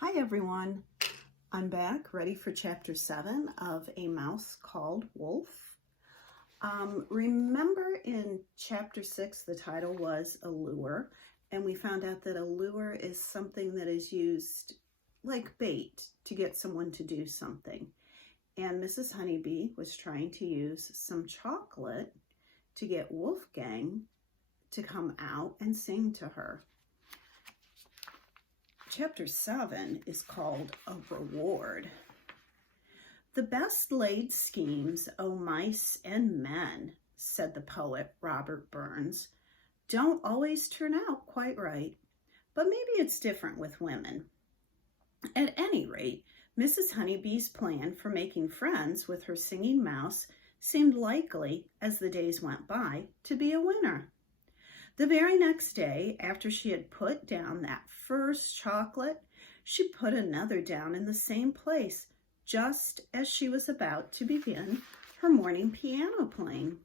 Hi everyone, I'm back ready for chapter 7 of A Mouse Called Wolf. Remember in chapter 6 the title was a lure, and we found out that a lure is something that is used like bait to get someone to do something. And Mrs. Honeybee was trying to use some chocolate to get Wolfgang to come out and sing to her. Chapter 7 is called A Reward. The best laid schemes, O mice and men, said the poet Robert Burns, don't always turn out quite right, but maybe it's different with women. At any rate, Mrs. Honeybee's plan for making friends with her singing mouse seemed likely, as the days went by, to be a winner. The very next day, after she had put down that first chocolate, she put another down in the same place, just as she was about to begin her morning piano playing.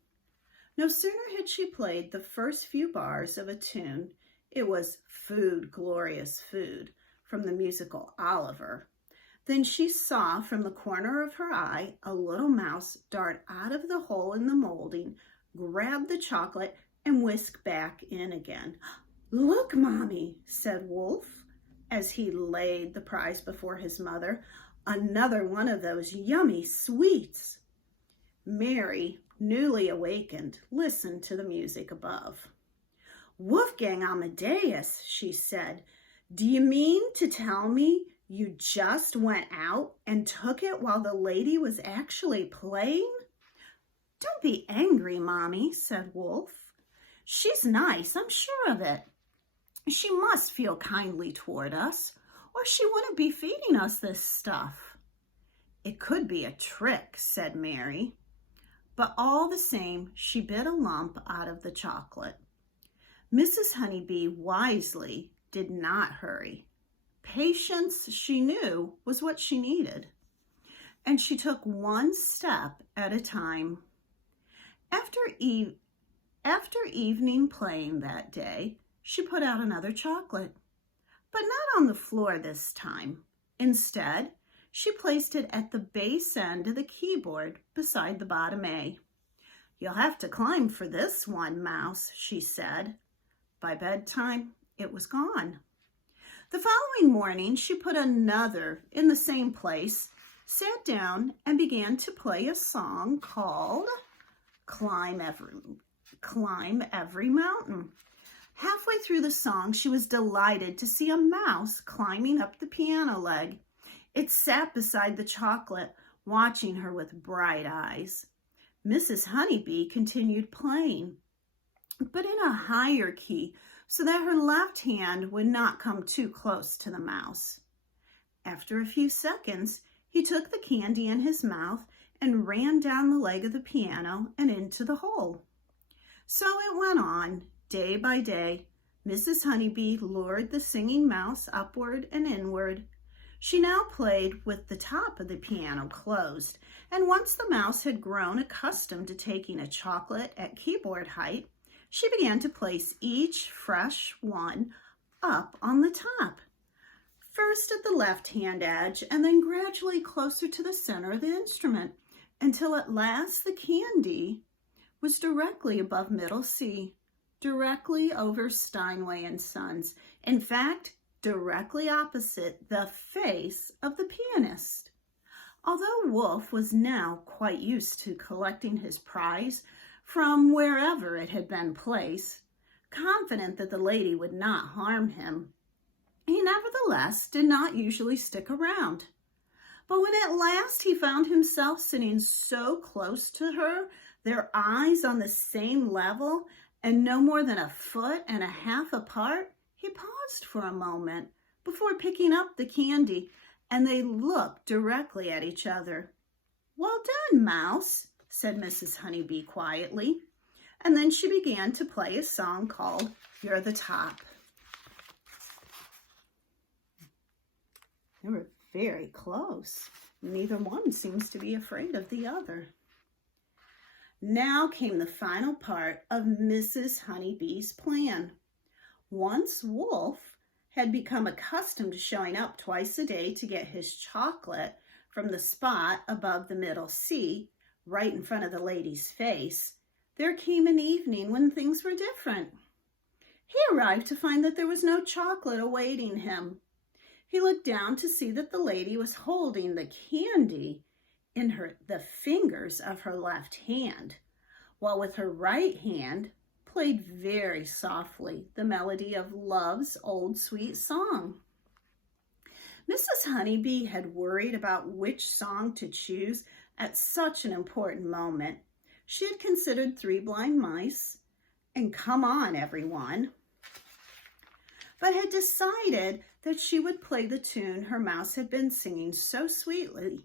No sooner had she played the first few bars of a tune, it was Food, Glorious Food, from the musical Oliver, than she saw from the corner of her eye a little mouse dart out of the hole in the molding, grab the chocolate, and whisk back in again. Look, Mommy, said Wolf, as he laid the prize before his mother, another one of those yummy sweets. Mary, newly awakened, listened to the music above. Wolfgang Amadeus, she said, do you mean to tell me you just went out and took it while the lady was actually playing? Don't be angry, Mommy, said Wolf. She's nice, I'm sure of it. She must feel kindly toward us, or she wouldn't be feeding us this stuff. It could be a trick, said Mary. But all the same, she bit a lump out of the chocolate. Mrs. Honeybee wisely did not hurry. Patience, she knew, was what she needed. And she took one step at a time. After evening playing that day, she put out another chocolate, but not on the floor this time. Instead, she placed it at the base end of the keyboard beside the bottom A. You'll have to climb for this one, Mouse, she said. By bedtime, it was gone. The following morning, she put another in the same place, sat down, and began to play a song called Climb Every Mountain. Halfway through the song, she was delighted to see a mouse climbing up the piano leg. It sat beside the chocolate, watching her with bright eyes. Mrs. Honeybee continued playing, but in a higher key, so that her left hand would not come too close to the mouse. After a few seconds, he took the candy in his mouth and ran down the leg of the piano and into the hole. So it went on, day by day. Mrs. Honeybee lured the singing mouse upward and inward. She now played with the top of the piano closed, and once the mouse had grown accustomed to taking a chocolate at keyboard height, she began to place each fresh one up on the top. First at the left-hand edge, and then gradually closer to the center of the instrument, until at last the candy was directly above middle C, directly over Steinway and Sons. In fact, directly opposite the face of the pianist. Although Wolf was now quite used to collecting his prize from wherever it had been placed, confident that the lady would not harm him, he nevertheless did not usually stick around. But when at last he found himself sitting so close to her, their eyes on the same level and no more than 1.5 feet apart, he paused for a moment before picking up the candy, and they looked directly at each other. Well done, Mouse, said Mrs. Honeybee quietly, and then she began to play a song called You're the Top. They were very close. Neither one seems to be afraid of the other. Now came the final part of Mrs. Honeybee's plan. Once Wolf had become accustomed to showing up twice a day to get his chocolate from the spot above the middle seat, right in front of the lady's face, there came an evening when things were different. He arrived to find that there was no chocolate awaiting him. He looked down to see that the lady was holding the candy in the fingers of her left hand, while with her right hand played very softly the melody of love's old sweet song. Mrs. Honeybee had worried about which song to choose at such an important moment. She had considered Three Blind Mice and Come On, Everyone, but had decided that she would play the tune her mouse had been singing so sweetly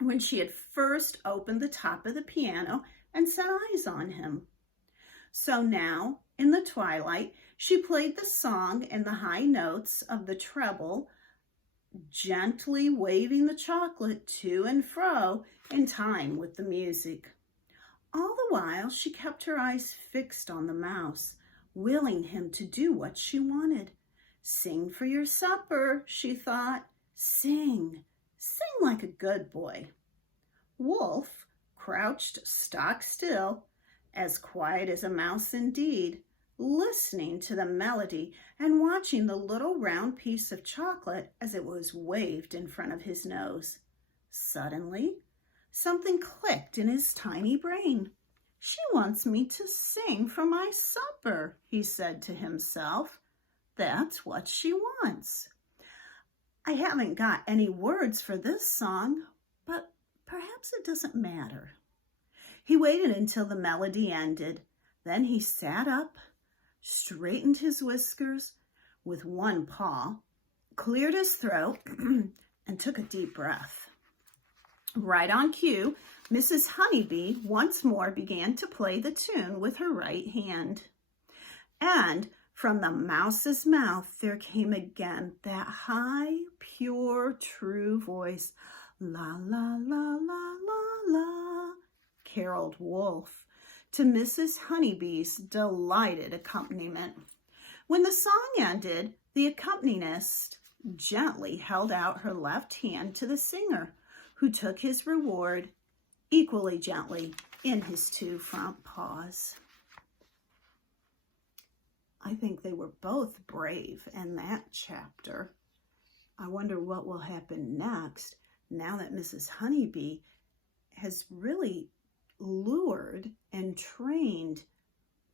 when she had first opened the top of the piano and set eyes on him. So now, in the twilight, she played the song in the high notes of the treble, gently waving the chocolate to and fro in time with the music. All the while, she kept her eyes fixed on the mouse, willing him to do what she wanted. Sing for your supper, she thought. Sing, sing like a good boy. Wolf crouched stock still, as quiet as a mouse indeed, listening to the melody and watching the little round piece of chocolate as it was waved in front of his nose. Suddenly, something clicked in his tiny brain. She wants me to sing for my supper, he said to himself. That's what she wants. I haven't got any words for this song, but perhaps it doesn't matter. He waited until the melody ended. Then he sat up, straightened his whiskers with one paw, cleared his throat, and took a deep breath. Right on cue, Mrs. Honeybee once more began to play the tune with her right hand. And from the mouse's mouth there came again that high, pure, true voice. La, la, la, la, la, la, caroled Wolf, to Mrs. Honeybee's delighted accompaniment. When the song ended, the accompanist gently held out her left hand to the singer, who took his reward equally gently in his two front paws. I think they were both brave in that chapter. I wonder what will happen next now that Mrs. Honeybee has really lured and trained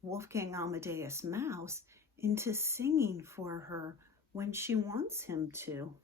Wolfgang Amadeus Mouse into singing for her when she wants him to.